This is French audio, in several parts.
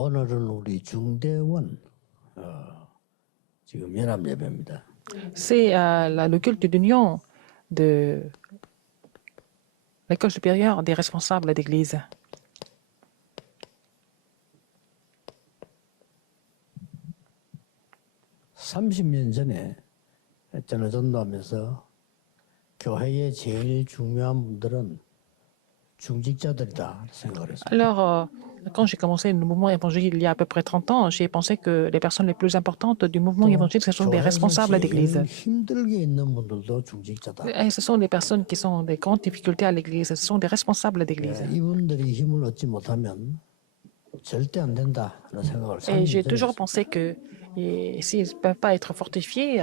오늘은 우리 중대원 지금 연합 예배입니다. C'est le culte d'union de l'école supérieure des responsables d'église. (30년) 전에 저는 전도하면서 교회의 제일 중요한 분들은 중직자들이다 생각을 했습니다. Alors, quand j'ai commencé le mouvement évangélique il y a à peu près 30 ans, j'ai pensé que les personnes les plus importantes du mouvement évangélique, ce sont des responsables d'église. 힘들게 있는 분들도 중직자다. Et ce sont des personnes qui sont des grandes difficultés à l'église. Ce sont des responsables d'église. 이분들이 힘을 얻지 못하면 절대 안 된다는 생각을 Et j'ai 30년 toujours 전에 pensé que s'ils ne peuvent pas être fortifiés,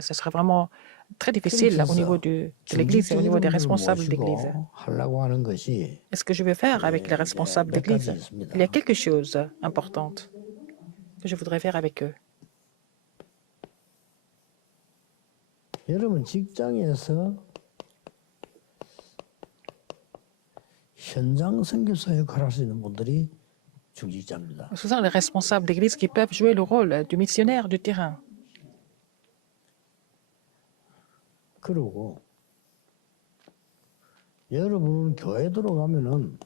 ce serait vraiment très difficile au niveau de l'église et au niveau des responsables d'église. 하려고 하는 것이 Et ce que je vais faire avec les responsables d'église, il y a quelque chose d'important que je voudrais faire avec eux. 여러분 직장에서 현장 선교사 역할을 할 수 있는 분들이 중직자입니다. Ce sont les responsables d'église qui peuvent jouer le rôle du missionnaire du terrain. 그리고 여러분은 교회 들어가면은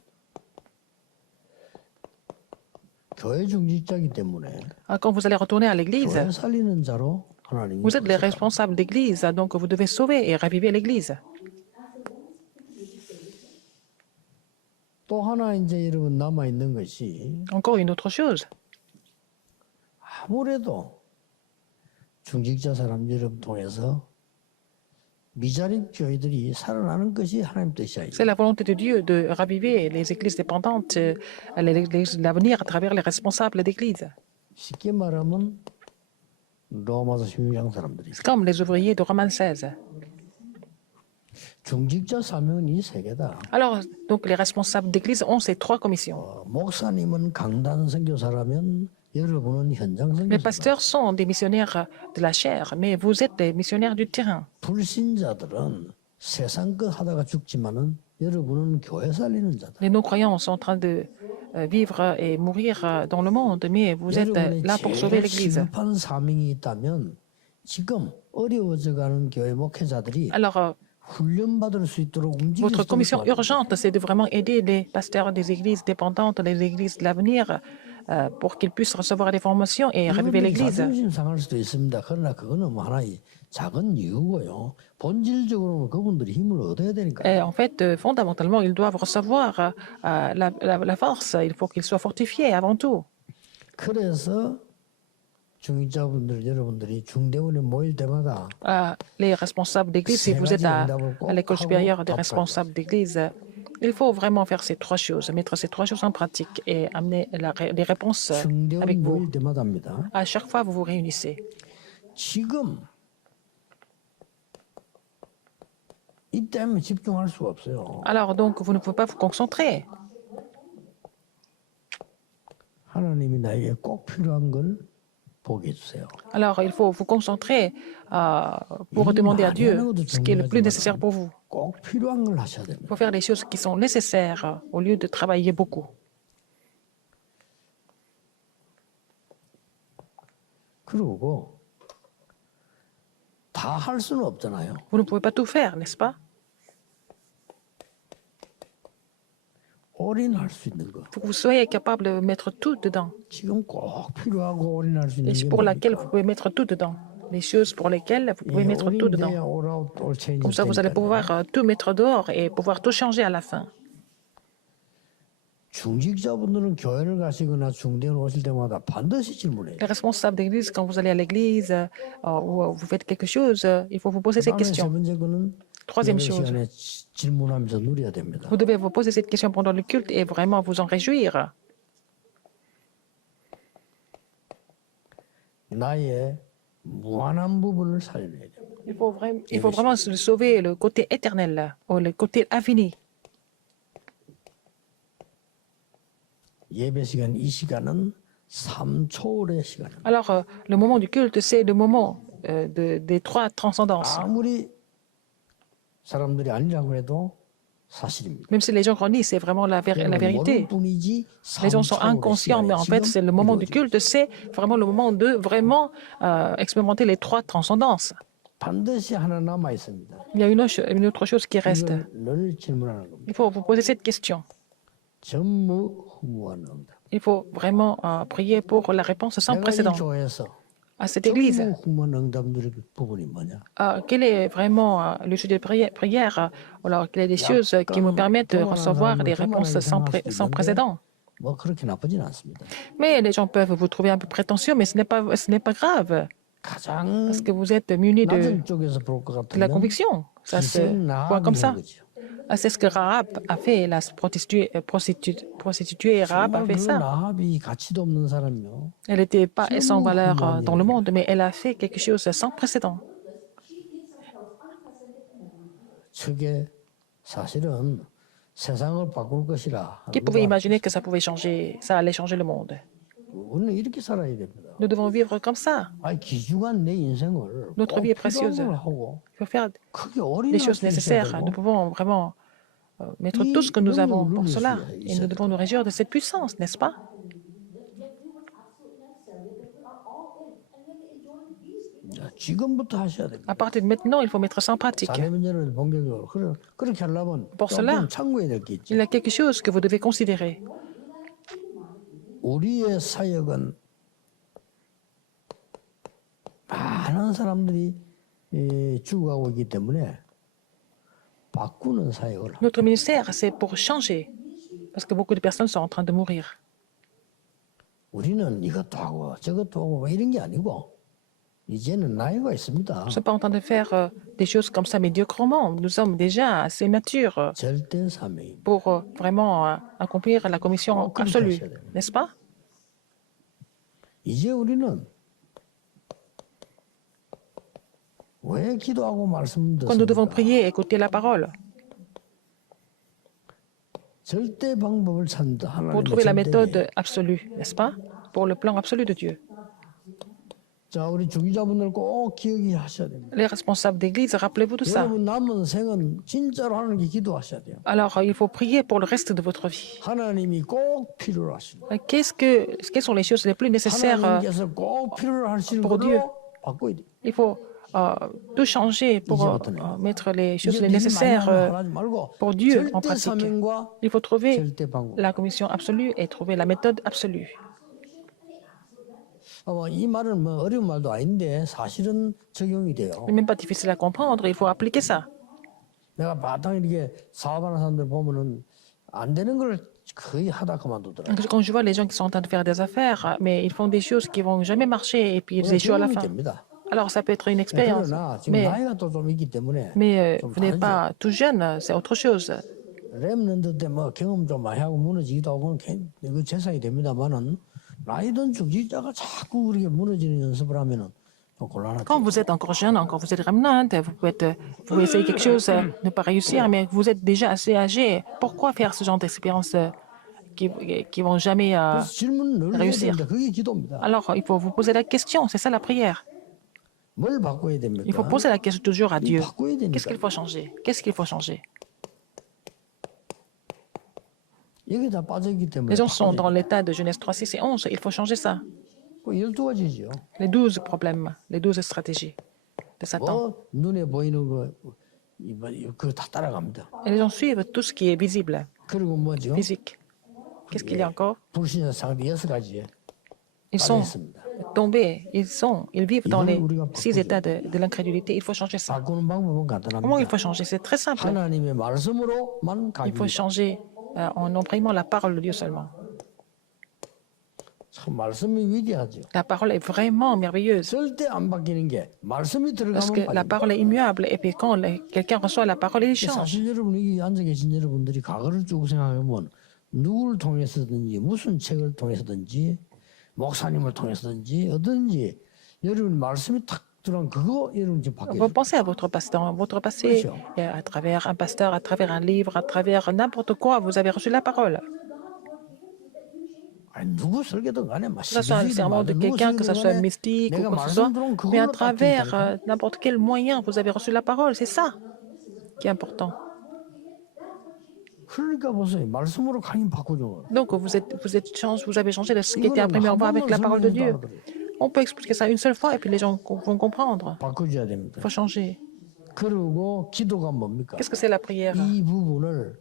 교회 중직자이기 때문에 Quand vous allez retourner à l'église, 교회 살리는 자로 하나님이 vous êtes les 부르셨다. responsables d'église, donc vous devez sauver et raviver l'église. 또 하나 이제 여러분 남아 있는 것이 Encore une autre chose, 아무래도 중직자 사람 여러분 통해서 미자립 교회들이 살아나는 것이 하나님 뜻이야. c'est la volonté de Dieu de raviver les églises dépendantes, l'église de l'avenir à travers les responsables d'église. 쉽게 말하면 로마서 16장 사람들이 C'est comme les ouvriers de Romains 16. 중직자 사명은 이 세 개다. Alors, donc les responsables d'église ont ces trois commissions. 목사님은 강단 선교사라면 여러분은 현장 Les 선교사다. pasteurs sont des missionnaires de la chair, mais vous êtes des missionnaires du terrain. 불신자들은 세상 것 하다가 죽지만은 여러분은 교회 살리는 자다. Les non-croyants sont en train de vivre et mourir dans le monde, mais vous êtes là pour sauver 제일 l'église. 시급한 사명이 있다면 지금 어려워져가는 교회 목회자들이 Alors, 훈련받을 수 있도록 움직일 votre 수 commission 있도록 urgente, c'est de vraiment aider les pasteurs des églises dépendantes, les églises de l'avenir, pour qu'ils puissent recevoir des formations et raviver 이분들이 l'église. 자존심 상할 수도 있습니다. 그러나 그거는 뭐 하나의 작은 이유고요. 본질적으로는 그분들이 힘을 얻어야 되니까. Et en fait, fondamentalement, ils doivent recevoir la force. Il faut qu'ils soient fortifiés avant tout. 그래서 중직자분들 여러분들이 중대원에 모일 때마다 Les responsables d'église, si vous êtes à l'école supérieure des responsables d'église, il faut vraiment faire ces trois choses, mettre ces trois choses en pratique et amener les réponses avec 중대원 vous. 모일 때마다입니다. À chaque fois, vous vous réunissez. 지금 이 때문에 집중할 수가 없어요. Alors donc, vous ne pouvez pas vous concentrer. 하나님이 나에게 꼭 필요한 걸 보게 해주세요. Alors, il faut vous concentrer pour demander à Dieu ce qui est le plus nécessaire pour vous. 꼭 필요한 걸 하셔야 Il 됩니다. faut faire les choses qui sont nécessaires au lieu de travailler beaucoup. 그리고 다 할 수는 없잖아요. Vous ne pouvez pas tout faire, n'est-ce pas? 올인할 수 있는 거. Il faut que vous soyez capable de mettre tout dedans. 지금 꼭 필요하고 올인할 수 있는 Et 게 pour laquelle vous 뭡니까? pouvez mettre tout dedans. Les choses pour lesquelles vous pouvez 이 mettre tout dedans. 올인돼야 올아웃 올 체인지 Comme ça, vous allez pouvoir tout mettre dehors et pouvoir tout changer à la fin. 중직자분들은 교회를 가시거나 중대원 오실 때마다 반드시 질문해요. Les responsables d'église, quand vous allez à l'église ou vous faites quelque chose, il faut vous poser ces 그다음에 세 questions. 번째 거는 Troisième 예배 chose, 시간에 질문하면서 누려야 됩니다. vous devez vous poser cette question pendant le culte et vraiment vous en réjouir. 나의 무한한 부분을 살려야 돼요. Il faut vraiment se sauver le côté éternel ou le côté infini. 예배 시간 이 시간은 3초월의 시간입니다. Alors, le moment du culte, c'est le moment des trois transcendances. 아무리 사람들이 아니라고 해도 사실입니다. Même si les gens grandissent, c'est vraiment la 여러분, vérité. 모를 뿐이지 Les gens sont 삼차원의 inconscients, mais 시간에 en fait, 지금 c'est le moment du 이루어지고 culte, c'est vraiment le moment de vraiment expérimenter les trois transcendances. 반드시 하나 남아 있습니다. Il y a une autre chose qui reste. 이걸 늘 질문하는 겁니다. Il faut vous poser cette question. 전무후무한 응답. Il faut vraiment prier pour la réponse sans 내가 이 précédent 교회에서 à cette église. 전무후무한 응답 누릴 부분이 뭐냐? Quel est vraiment le sujet de prière alors qu'il y a des choses qui me permettent de recevoir des réponses sans précédent. 뭐 그렇게 나쁘진 않습니다. Mais les gens peuvent vous trouver un peu prétentieux, mais ce n'est pas grave, 가장 parce que vous êtes munis de 낮은 쪽에서 볼 것 de la 같으면 conviction. Ça se 기생 voit comme 나합이 ça. 한 거죠. C'est ce que Rahab a fait, la prostituée Rahab a 정말 fait 그 ça. 나합이 가치도 없는 사람이요. Elle n'était pas sans valeur dans le 전무후무한 monde, mais elle a fait quelque chose sans précédent. 저게 사실은 세상을 바꿀 것이라. Qui pouvait imaginer que ça pouvait changer, ça allait changer le monde? 우리는 이렇게 살아야 됩니다. Nous devons vivre comme ça. 아니 귀중한 내 인생을 Notre 꼭 vie est 필요한 précieuse. 걸 하고 Il faut faire 크게 les 올인할 choses 수 있어야 nécessaires. 되고 Nous pouvons vraiment mettre tout ce que nous avons pour cela. Et nous devons nous réjouir de cette puissance, n'est-ce pas? 지금부터 하셔야 됩니다. À partir de maintenant, il faut mettre ça en pratique. 사내문제는 본격적으로 그렇게 하려면 Pour cela, 조금 참고해야 될 게 있죠. Il y a quelque chose que vous devez considérer. 우리의 사역은 많은 사람들이 죽어가고 있기 때문에 바꾸는 사역을 합니다. Notre ministère, c'est pour changer. Parce que beaucoup de personnes sont en train de mourir. 우리는 이것도 하고 저것도 하고 뭐 이런 게 아니고 이제는 나이가 있습니다. Nous ne sommes pas en train de faire des choses comme ça médiocrement. Nous sommes déjà assez matures 절대 사명입니다. pour vraiment accomplir la commission absolue, n'est-ce pas? 이제 우리는 왜 기도하고 말씀 Quand nous devons 듣습니까? prier, écouter la parole, 절대 방법을 찾는다. pour 하나님의 trouver la méthode 절대. absolue, n'est-ce pas? Pour le plan absolu de Dieu. 자, 우리 주기자분들 꼭 기억이 하셔야 됩니다. Les responsables d'église, rappelez-vous de ça. 여러분 남은 생은 진짜로 하나님께 기도하셔야 돼요. Alors, il faut prier pour le reste de votre vie. 하나님이 꼭 필요로 하시고 Quelles sont les choses les plus nécessaires? 하나님께서 꼭 필요로 하시는 pour Dieu. 걸로 바꿔야 돼요. Il faut tout changer pour mettre les choses les 이제 nécessaires 하지 말고 pour Dieu en 절대 pratique. 사명과 Il faut trouver 절대 방법. la commission absolue et trouver la méthode absolue. 이 말은 뭐 어려운 말도 아닌데 사실은 적용이 돼요. Ce n'est même pas difficile à comprendre, il faut appliquer ça. 내가 바탕 이렇게 사업하는 사람들 보면은 안 되는 걸 거의 하다 그만두더라고요. Quand je vois les gens qui sont en train de faire des affaires, mais ils font des choses qui vont jamais marcher et puis ils échouent à la 경험이 fin. 됩니다. Alors ça peut être une expérience. 그러나 지금 Mais, 나이가 또 좀 있기 때문에 좀 vous n'êtes 다르죠. pas tout jeune, c'est autre chose. 랩런드 때 뭐 경험 좀 많이 하고 무너지기도 하고 그 재산이 됩니다만은 나이든 죽지자가 자꾸 그렇게 무너지는 연습을 하면은 좀 곤란하죠. Quand vous êtes encore jeune, encore vous êtes remnant, vous pouvez essayer quelque chose, ne pas réussir, mais vous êtes déjà assez âgé. Pourquoi faire ce genre d'expériences qui vont jamais 그래서 질문 늘 해야 réussir? 됩니다. 그게 기도입니다. Alors, il faut vous poser la question, c'est ça la prière. 뭘 바꿔야 됩니까? Il faut poser la question toujours à Dieu. 바꿔야 되니까. Qu'est-ce qu'il faut changer? Qu'est-ce qu'il faut changer? 여기 다 빠져있기 때문에 Les gens sont 바꿔야 dans l'état de Genèse 3, 6 et 11. Il faut changer ça. 그 12가지죠. Les 12 problèmes, les 12 stratégies de Satan. 뭐 눈에 보이는 그거 다 따라갑니다. Et les gens suivent tout ce qui est visible, 그리고 뭐죠? physique. Qu'est-ce qu'il y a encore? 불신의 상대 6가지에 Ils sont 빠져있습니다. tombés, ils vivent dans les 6 états de l'incrédulité. Il faut changer ça. 바꾸는 방법은 Comment il 간단합니다. faut changer? C'est très simple. 하나님의 말씀으로만 Il faut 가기. changer en imprimant la parole de Dieu seulement. 참 말씀이 위대하죠. La parole est vraiment merveilleuse. 절대 안 바뀌는 게 말씀이 Parce que 들어가면 la 빠집니다. parole est immuable. Et puis quand quelqu'un reçoit la parole, il change. 사실 여러분 여기 앉아 계신 여러분들이 과거를 쭉 생각해보면 누구를 통해서든지 무슨 책을 통해서든지 목사님을 통해서든지 어든지 여러분 말씀이 탁 들어간 그거 여러분 지금 바뀌어요. Vous pensez à votre pasteur, votre passé, Bien sûr. et à travers un pasteur, à travers un livre, à travers n'importe quoi, vous avez reçu la parole. 아니 누구 설계든 간에 막 Que ce soit un serment de quelqu'un, que ce soit mystique ou quoi que ce soit, mais à travers n'importe quel moyen, vous avez reçu la parole. C'est ça qui est important. 그러니까 보세요. 말씀으로 강인 바꾸죠. Donc, vous avez changé ce qui était imprimé en vous avec la parole de Dieu. On peut expliquer ça une seule fois et puis les gens vont comprendre. 바꿔줘야 됩니다. Il faut changer. 그리고 기도가 뭡니까? Qu'est-ce que c'est la prière? 이 부분을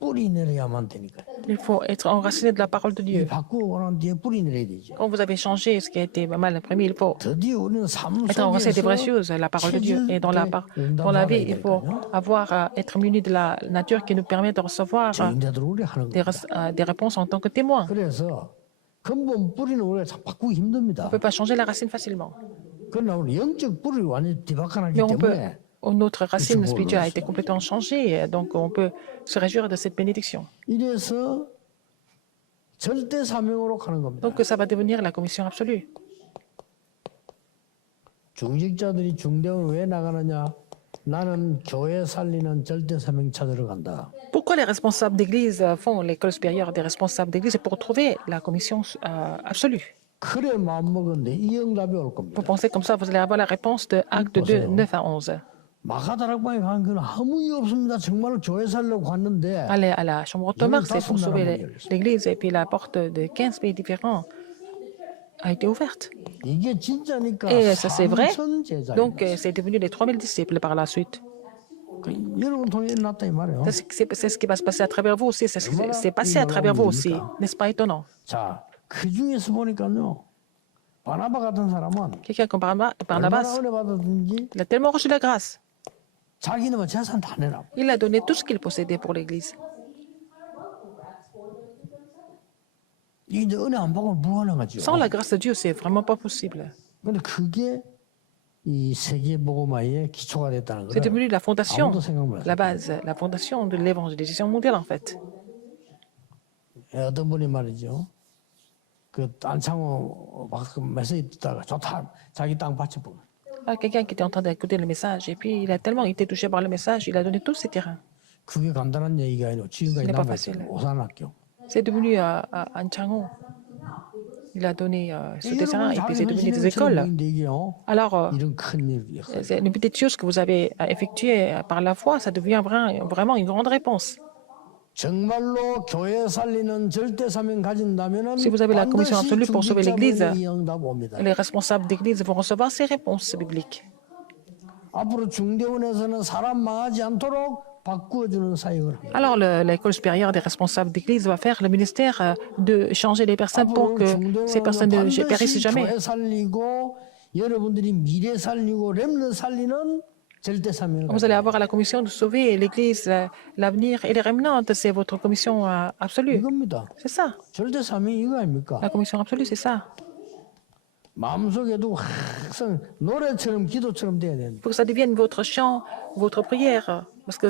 뿌리 내려야만 되니까. Il faut être enraciné de la parole de 이 Dieu. 바꾸고 난 뒤에 뿌리 내려야 되죠. Quand vous avez changé ce qui a été mal imprimé, il faut 드디어 우리는 삶 être enraciné des vraies 속에서 choses, la parole de Dieu. Et dans la vie, il faut être muni de la nature qui nous permet de recevoir 증인되도록 우리 하는 겁니다. des réponses en tant que témoins. 그래서 근본 뿌리는 우리가 참 바꾸기 힘듭니다. On ne peut pas changer la racine facilement. 그러나 우리 영적 뿌리를 완전히 뒤바꿔놨기 Mais 때문에 notre racine spirituelle a été complètement changée, donc on peut se réjouir de cette bénédiction. 이래서 절대 사명으로 가는 겁니다. Donc ça va devenir la commission absolue. 중직자들이 중대원 왜 나가느냐? 나는 교회 살리는 절대 사명 찾으러 간다. Pourquoi les responsables d'église font l'école supérieure des responsables d'église? C'est pour trouver la commission absolue. 그래 마음 먹었는데 이 응답이 올 겁니다. Vous pensez comme ça, vous allez avoir la réponse de Acte 2, 9 à 11. 마가다락방에 간 건 아무 이유 없습니다. 정말로 교회 살려고 갔는데 Aller à la chambre haute Marc, c'est pour sauver l'église. Et puis la porte de 15 pays différents a été ouverte. 이게 진짜니까 Et ça, c'est vrai. 삼천 제자입니다. Donc, c'est devenu les 3000 disciples par la suite. 여러분 통해 일어났다 이 말이에요. C'est ce qui va se passer à travers vous aussi. C'est passé à travers vous aussi. N'est-ce pas étonnant? 자, 그 중에서 보니까요. 바나바 같은 사람은 Quelqu'un comme 얼마나 Barnabas, 은혜 받았든지 il a tellement reçu la grâce. 자기는 재산 다 내라. Il a donné tout ce qu'il possédait pour l'église. 이게 이제 은혜 안 받으면 무한하죠. Sans la grâce de Dieu, c'est vraiment pas possible. 근데 그게 이 세계 복음화의 기초가 됐다는 C'est 거예요. devenu la fondation, 아무도 생각 못 la 했어요. base, la fondation de l'évangélisation mondiale en fait. 어떤 분이 말이죠. 그 안창호 막 메시지 듣다가 좋다 자기 땅 바쳐보고. Quelqu'un qui était en train d'écouter le message et puis il a tellement été touché par le message, il a donné tous ses terrains. 그게 간단한 얘기가 아니고 지금까지 n'est pas 남아있어요. facile. 오산학교. C'est devenu à Anchango. Il a donné ce terrain et puis c'est devenu des écoles. Alors, 이런 큰 일이었어요. c'est une petite chose que vous avez effectuée par la foi, ça devient vraiment une grande réponse. 정말로 교회 살리는 절대 사명 가진다면은 Si vous avez la commission absolue pour sauver l'Église, 이 응답 옵니다. les responsables d'église vont recevoir ces réponses bibliques. 앞으로 중대원에서는 사람 망하지 않도록 바꾸어주는 사역을 합니다. Alors, l'école supérieure des responsables d'église va faire le ministère de changer les personnes pour que ces personnes ne périssent jamais. 교회 살리고 여러분들이 미래 살리고 렘넌트 살리는 절대 사명을 Vous allez avoir la commission de sauver l'Église, l'avenir et les rémanentes. C'est votre commission absolue. 이겁니다. C'est ça. 절대 사명이 이거 아닙니까? La commission absolue, c'est ça. 마음속에도 항상 노래처럼 기도처럼 돼야 됩니다. Il faut que ça devienne votre chant, votre prière, parce que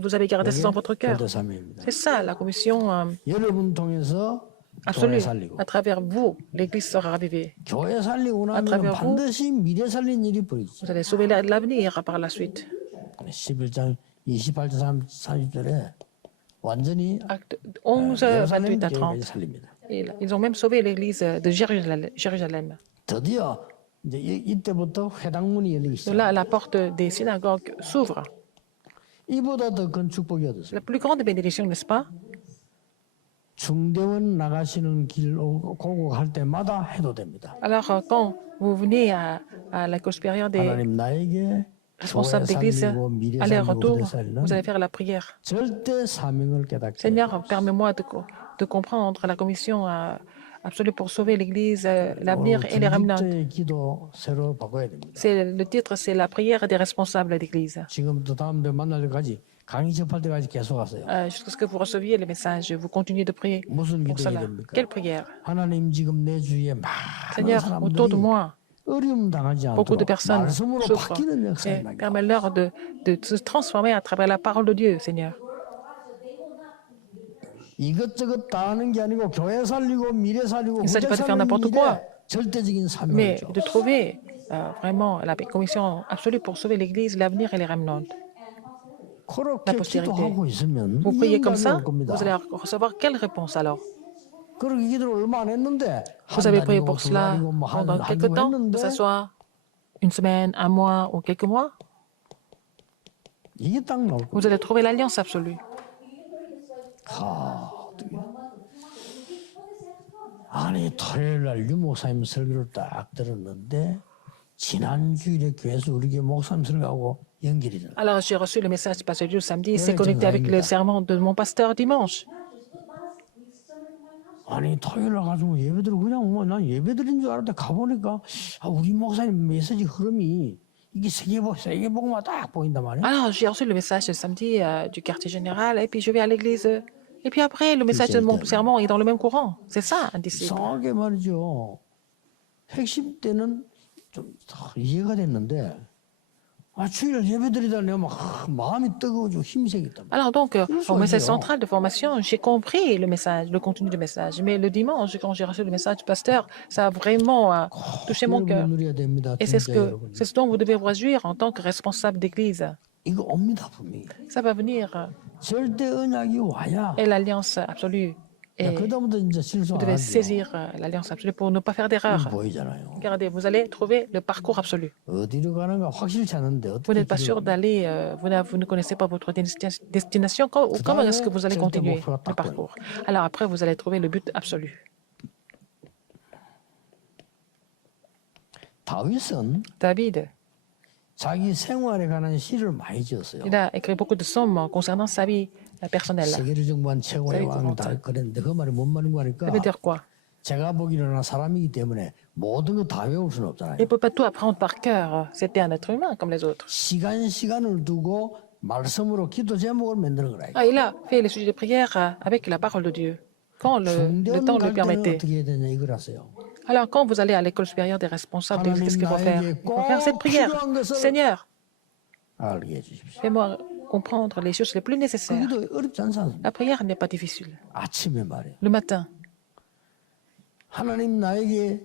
vous avez gardé ça dans votre cœur. 절대 사명입니다. C'est ça, la commission 여러분 통해서 교회 absolue. 살리고 À travers vous, l'Église sera ravivée. 교회 살리고 나면 travers vous, 반드시 미래 살린 일이 벌이죠. Vous allez sauver l'avenir par la suite. 11장 28절 30절에 완전히 Acte 11, 28 à 30. 살립니다. Ils ont même sauvé l'église de Jérusalem. 드디어 이제 이때부터 회당문이 열리기 De 시작. là, la porte des synagogues s'ouvre. 이보다 더 큰 축복이 얻었어요. La plus grande bénédiction, n'est-ce pas? 중대원 나가시는 길 오고 갈 때마다 해도 됩니다. Alors, quand vous venez à l'école supérieure des 하나님 나에게 responsables 교회 d'église, 살리고 미래 aller-retour, 살리고 후대 살리는 vous allez faire la prière. 절대 사명을 깨닫게. Seigneur, permets-moi de comprendre la commission absolue pour sauver l'église, l'avenir et les rémanentes. 중직자의 기도 새로 바꿔야 됩니다. Le titre, c'est la prière des responsables d'église. 지금부터 다음 대 만날 때까지 강의 접할 때까지 계속 하세요. Jusqu'à ce que vous receviez les messages, vous continuez de prier 무슨 pour 기도해야 cela. 됩니까? Quelle prière? 하나님 지금 내 주위에 많은 Seigneur, autour de 사람들이 moi, 어려움 당하지 beaucoup de 않도록 personnes 말씀으로 souffrent. 바뀌는 역사에 Et 나게. permets-leur de se transformer à travers la parole de Dieu, Seigneur. 이것저것 다 하는 게 아니고 교회 살리고 미래 살리고 Il ne s'agit 후대 pas de faire 살리는 n'importe 일에 quoi, 절대적인 mais 사명이죠. de trouver vraiment la commission absolue pour sauver l'Église, l'avenir et les rémanentes. 그렇게 la postérité. 기도하고 있으면 Vous priez comme 응답이 ça, 올 겁니다. vous allez recevoir quelle réponse alors? 그렇게 기도를 얼마 안 했는데 Vous 한 avez prié 달이고 pour 두 cela 달이고 뭐한 pendant quelque temps, que ce soit une semaine, un mois ou quelques mois, 이게 딱 나올 겁니다. vous allez trouver l'alliance absolue. 어떻게. 아니 토요일 날 유목사님 설교를 딱 들었는데 지난 주일에 교회에서 우리 교회 목사님 설교하고 연결이 되나. Alors, j'ai reçu le message du pasteur Dieu samedi et Oui, c'est connecté avec le 정상입니다. sermon de mon pasteur dimanche. 아니 토요일 날 가지고 예배드리고 그냥 뭐 난 예배드린 줄 알았는데 가보니까 우리 목사님 메시지 흐름이 이게 세계복음화 딱 보인단 말이야. Alors, j'ai reçu le message samedi du quartier général et puis je vais à l'église. Et puis après, le message de mon sermon est dans le même courant. C'est ça, un disciple. 이상하게 말이죠. 핵심 때는 좀 이해가 됐는데 주일 예배드리다 내가 막 마음이 뜨거워지고 힘이 생겼단 말이야. Alors donc, au message central de formation, j'ai compris le message, le contenu du message. Mais le dimanche, quand j'ai reçu le message du pasteur, ça a vraiment touché mon cœur. 누려야 됩니다. Et c'est 진짜 여러분. ce dont vous devez vous réjouir en tant que responsable d'église. 이거 옵니다 분명히. Ça va venir. 절대 언약이 와야. Et l'alliance absolue. Et 그다음부터 이제 실수 vous 안 devez 하죠. saisir l'alliance absolue pour ne pas faire d'erreur. 보이잖아요. Regardez, vous allez trouver le parcours absolu. 어디로 가는가 확실치 않은데 Vous 어떻게 n'êtes pas sûr d'aller, vous ne connaissez pas votre destination. Comment est-ce que vous allez continuer le parcours? Alors après, vous allez trouver le but absolu. 다윗은 David, 자기 생활에 관한 시를 많이 지었어요. il a écrit beaucoup de psaumes concernant sa vie personnelle. Ça 세계를 정부한 최고의 세계 왕이다 그랬는데 그 말이 뭔 말인 거 하니까 veut dire quoi? 제가 보기로는 사람이기 때문에 모든 거 다 외울 수는 없잖아요. Il ne peut pas tout apprendre par cœur. C'était un être humain comme les autres. 시간을 두고 말씀으로 기도 제목을 만드는 거라. Ah, il a fait les sujets de prière avec la parole de Dieu, quand le 중대원 temps le 갈 때는 permettait. 어떻게 해야 되냐 이걸 하세요. Alors, quand vous allez à l'école supérieure des responsables, qu'est-ce qu'il faut faire? Il faut faire cette prière. Seigneur, 알게 해주십시오. fais-moi comprendre les choses les plus nécessaires. 그기도 어렵지 않습니다. La prière n'est pas difficile. 아침에 말이에요. Le matin, 하나님 나에게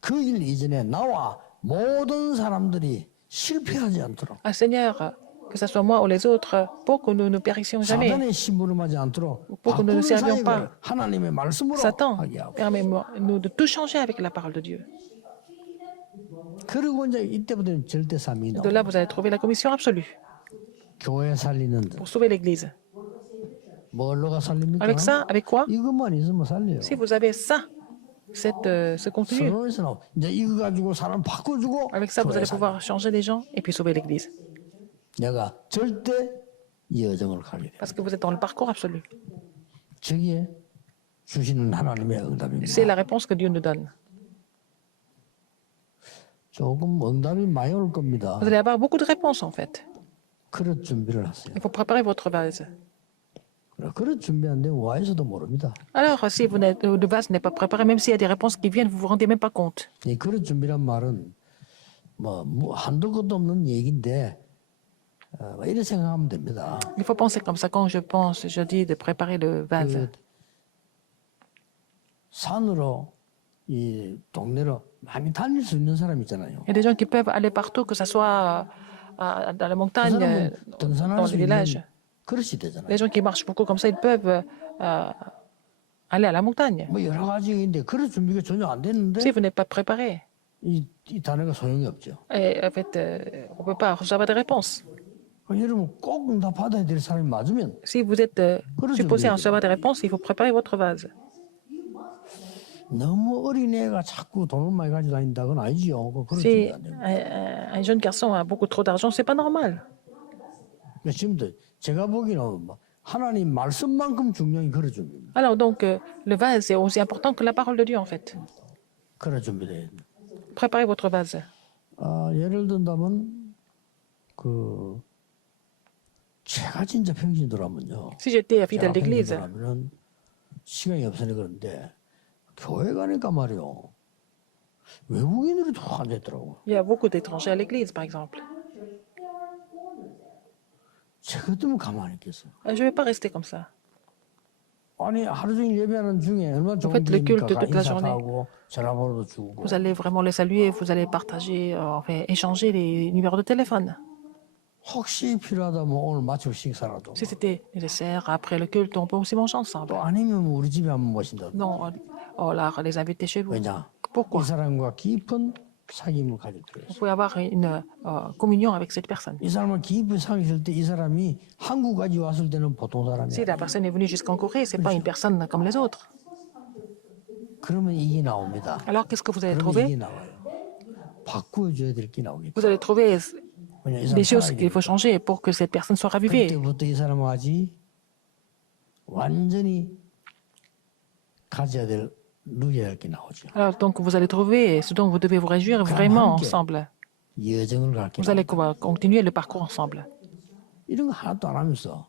그 일 이전에 나와 모든 사람들이 실패하지 않도록 ah, Seigneur, que ce soit moi ou les autres, pour que nous ne périssions jamais. 사단의 심부름하지 않도록 Pour que nous ne 바꾸는 servions 사역을 pas 하나님의 말씀으로 Satan, 하게 하고 permets-nous de tout changer avec la parole de Dieu. 그리고 이제 이때부터는 절대 삶이 De 나와 là, vous allez trouver la commission absolue 교회 살리는 데 pour sauver l'Église. 뭘로가 살립니까? Avec ça, avec quoi? 이것만 있으면 살려요. Si vous avez ça, ce contenu, 선언에서 이제 이거 가지고 사람 바꿔주고 avec ça, vous 교회 allez 살려. pouvoir changer les gens et puis sauver l'Église. 내가 절대 이 여정을 가게 돼. Parce que vous êtes dans le parcours absolu. 저기에 주시는 하나님의 응답입니다. C'est la réponse que Dieu nous donne. 조금 응답이 많이 올 겁니다. Vous allez avoir beaucoup de réponses en fait. 그릇 준비를 하세요. Il faut préparer votre vase. 그릇 준비 안 되면 와에서도 모릅니다. Alors, si le vase n'est pas préparé, même s'il y a des réponses qui viennent, vous vous rendez même pas compte. 이 그릇 준비란 말은 뭐 한도 끝도 없는 얘기인데 이렇게 생각하면 됩니다. Il faut penser comme ça. Quand je dis de préparer le vase. 그 산으로 이 동네로 많이 다닐 수 있는 사람 있잖아요. Il y a des gens qui peuvent aller partout, que ce soit dans la 그 montagne, 사람은 dans 등산할 le 수 있는 village. 그릇이 되잖아요. Les gens qui marchent beaucoup comme ça, ils peuvent aller à la montagne. 뭐 여러 가지인데 그릇 준비가 전혀 안 됐는데 Si vous n'êtes pas préparé, 이 단어가 소용이 없죠. et en fait, on ne peut pas recevoir des réponses. 여러분 꼭 응답 받아야 될 사람이 맞으면 Si vous êtes supposé recevoir des réponses, il faut préparer votre vase. 너무 어린애가 자꾸 돈을 많이 가지고 다닌다건 아니지요. 그릇 Si 준비 안 됩니다. un jeune garçon a beaucoup trop d'argent, c'est pas normal. 지금도 제가 보기에는 하나님 말씀만큼 중요한 그릇 준비입니다. Alors donc, le vase est aussi important que la parole de Dieu en fait. 그릇 준비돼야 됩니다. Préparez votre vase. 예를 든다면 제가 진짜 평신도라면요. Si j'étais fidèle 제가 d'église, 평신도라면은 시간이 없으니 그런데 교회 가니까 말이요. 외국인들이 다 앉아있더라고. il y a beaucoup d'étrangers à l'église, par exemple. 제가 때문에 가만히 있겠어요. Je ne vais pas rester comme ça. 아니 하루 종일 예배하는 중에 얼마나 좋은 fait, le 기회니까 culte toute la 인사도 journée. 하고 전화번호도 주고. Vous allez vraiment les saluer, vous allez partager, enfin, échanger les numéros de téléphone. 혹시 필요하다면 오늘 마칠 식사라도. Si c'était nécessaire, après le culte, on peut aussi manger ensemble. 또 아니면 우리 집에 한번 모신다. Non, oh là, les inviter chez vous. 왜냐? 이 Pourquoi? 사람과 깊은 사귐을 가질 필요가 Vous 있어요. pouvez avoir une communion avec cette personne. 이 사람을 깊이 사귀실 때 이 사람이 한국까지 왔을 때는 보통 사람이 Si la 아니에요. personne est venue jusqu'en Corée, ce n'est pas une personne comme les autres. 그러면 이게 나옵니다. Alors, qu'est-ce que vous allez 그러면 trouver? 이게 나와요. 바꾸어줘야 될 게 나오겠죠. Vous allez trouver 왜냐, 이 사람 des choses 살아야 qu'il faut 되니까. changer pour que cette personne soit ravivée. 그때부터 이 사람은 아직 완전히 가져야 될 누려야 할 게 나오죠. Alors, donc, vous allez trouver ce dont vous devez vous réjouir vraiment ensemble. 여정을 갈게 Vous allez continuer le parcours ensemble. 이런 거 하나도 안 하면서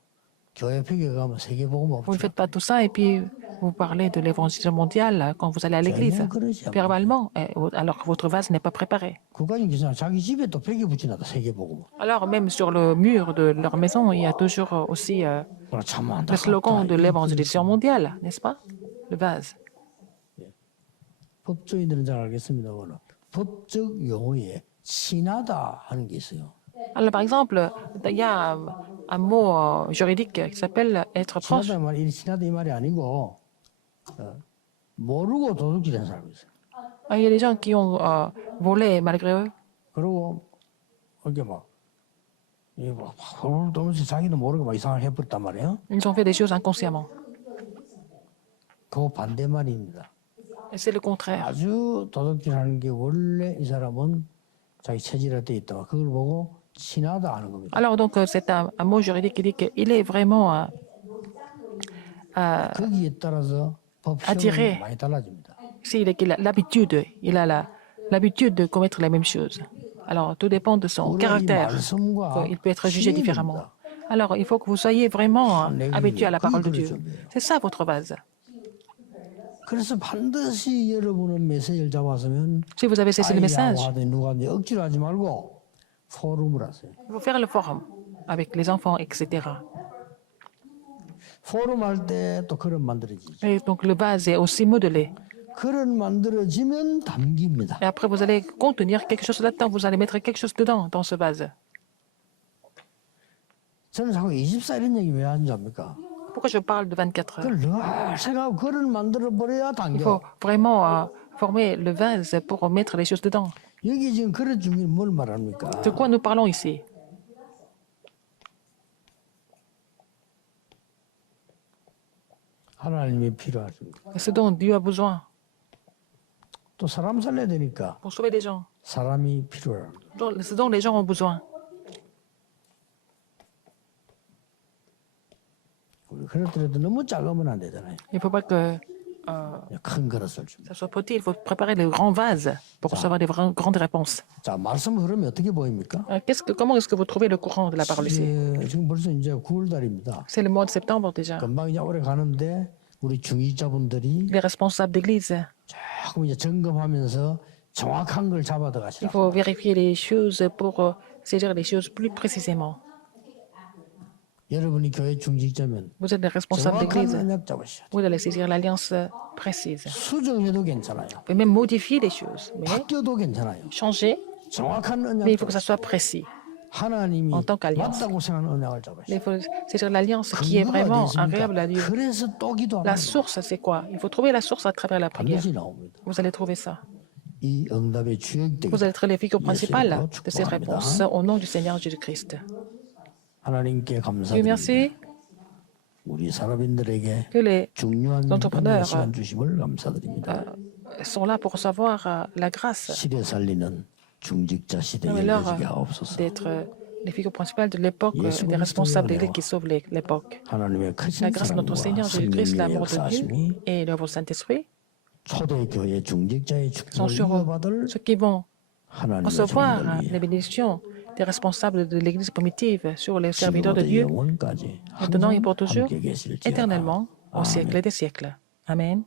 교회 폐교 가면 세계복음 Vous ne 없죠. faites pas tout ça et puis vous parlez de l'évangile mondial quand vous allez à l'église. 전혀 그러지 않아요. Verbalement, alors que votre vase n'est pas préparé. 국가적인 기사 자기 집에 또 폐교 붙이나다 세계복음. Alors, même sur le mur de leur maison, il y a toujours aussi 그러나 참 le 안타깝다. slogan de l'évangélisation mondiale, n'est-ce pas? Le vase. 법조인들은 잘 알겠습니다만 법적 용어에 친하다 하는 게 있어요. Alors, par exemple, il y a un mot juridique qui s'appelle être proche. 친하다 말이 친하다 이 말이 아니고 모르고 도둑질한 사람이 있어요. Il y a des gens qui ont volé malgré eux. 그리고 이렇게 막 이게 막 헐 떠면서 자기도 모르게 막 이상하게 해버렸단 말이에요. Ils ont fait des choses inconsciemment. 그 반대 말입니다. Et c'est le contraire. 아주 도둑질하는 게 원래 이 사람은 자기 체질에 돼 있다. 그걸 보고 친하다 하는 겁니다. Alors, donc, c'est un mot juridique qui dit qu'il est vraiment 거기에 따라서 attiré. 법형이 많이 달라집니다. qu'il a l'habitude, l'habitude de commettre les mêmes choses. Alors, tout dépend de son 우리가 이 caractère. 말씀과 Il peut être jugé différemment. Alors, il faut que vous soyez vraiment habitué à la parole de Dieu. C'est ça votre vase. 그래서 반드시 여러분은 메시지를 잡았으면 Si vous avez cessé le message, 하든 누가 하든 억지로 하지 말고 포럼을 하세요. il faut faire le forum avec les enfants, etc. 포럼 할 때 또 그런 만들어지죠. Et donc, le vase est aussi modelé. 그런 만들어지면 담깁니다. Et après, vous allez contenir quelque chose là-dedans. Vous allez mettre quelque chose dedans, dans ce vase. 저는 자꾸 24 이런 얘기 왜 하는지 압니까? Pourquoi je parle de 24 heures? 그걸 늘 생각하고 그런 만들어 버려야 Il 당겨. faut vraiment former le vase pour mettre les choses dedans. 여기 지금 그런 중에 뭘 말합니까? De quoi nous parlons ici? 하나님이 필요하십니다. Ce dont Dieu a besoin 또 사람 살려야 되니까 pour sauver des gens. 사람이 필요합니다. Ce dont les gens ont besoin. 우리 그릇들에도 너무 작으면 안 되잖아요. Il ne faut pas que 큰 그릇을 줍니다. ça soit petit. Il faut préparer le grand vase pour recevoir des grandes réponses. 자, 말씀 흐름이 어떻게 보입니까? Comment est-ce que vous trouvez le courant de la parole ici? 지금 벌써 이제 9월 달입니다. C'est le mois de septembre déjà. 금방 이제 오래 가는데 우리 중직자분들이 Les responsables d'église, 조금 이제 점검하면서 정확한 걸 잡아 il 들어가시라. faut vérifier les choses pour saisir les choses plus précisément. 여러분이 교회 중직자면 Vous êtes des responsables 정확한 d'église. 언약 잡으셔야 돼요. Vous allez saisir l'alliance précise. 수정해도 괜찮아요. Vous pouvez même modifier les choses, mais 바뀌어도 괜찮아요. changer, 정확한 mais il 언약 faut que ça soit précis. 하나님이 en tant qu'alliance. 맞다고 생각하는 언약을 잡으셔야 Il 돼요. faut saisir l'alliance qui est 근거가 vraiment 어디 있습니까? agréable à Dieu. 그래서 또 기도하는 La 거예요. source, c'est quoi? Il faut trouver la source à travers la prière. 반드시 나옵니다. Vous allez trouver ça. 이 응답의 주역되기 Vous allez être les figures principales de cette 축복합니다. réponse au nom du Seigneur Jésus-Christ. 하나님께 Dieu 감사드립니다. merci 우리 사람인들에게 que les 중요한 entrepreneurs, 시간 주심을 감사드립니다. sont là pour recevoir la grâce. 시대 살리는 중직자 시대에 Mais l'heure 이르게 하옵소서. d'être les figures principales de l'époque, Yesu des responsables de Christ, l'Église qui sauvent l'époque. 하나님의 크신 La grâce de notre Seigneur 사랑과 Jésus-Christ, 성령의 l'amour de Dieu 역사하심이 et l'œuvre du Saint-Esprit 초대교회 중직자의 sont 축복을 sur 이어받을 ceux qui vont 하나님의 recevoir 종들 les 위해 bénédictions des responsables de l'Église primitive sur les serviteurs de 지금부터 Dieu, 영원까지 maintenant et 항상 pour toujours, 함께 계실지어다. éternellement, au 아멘. siècle des siècles. Amen.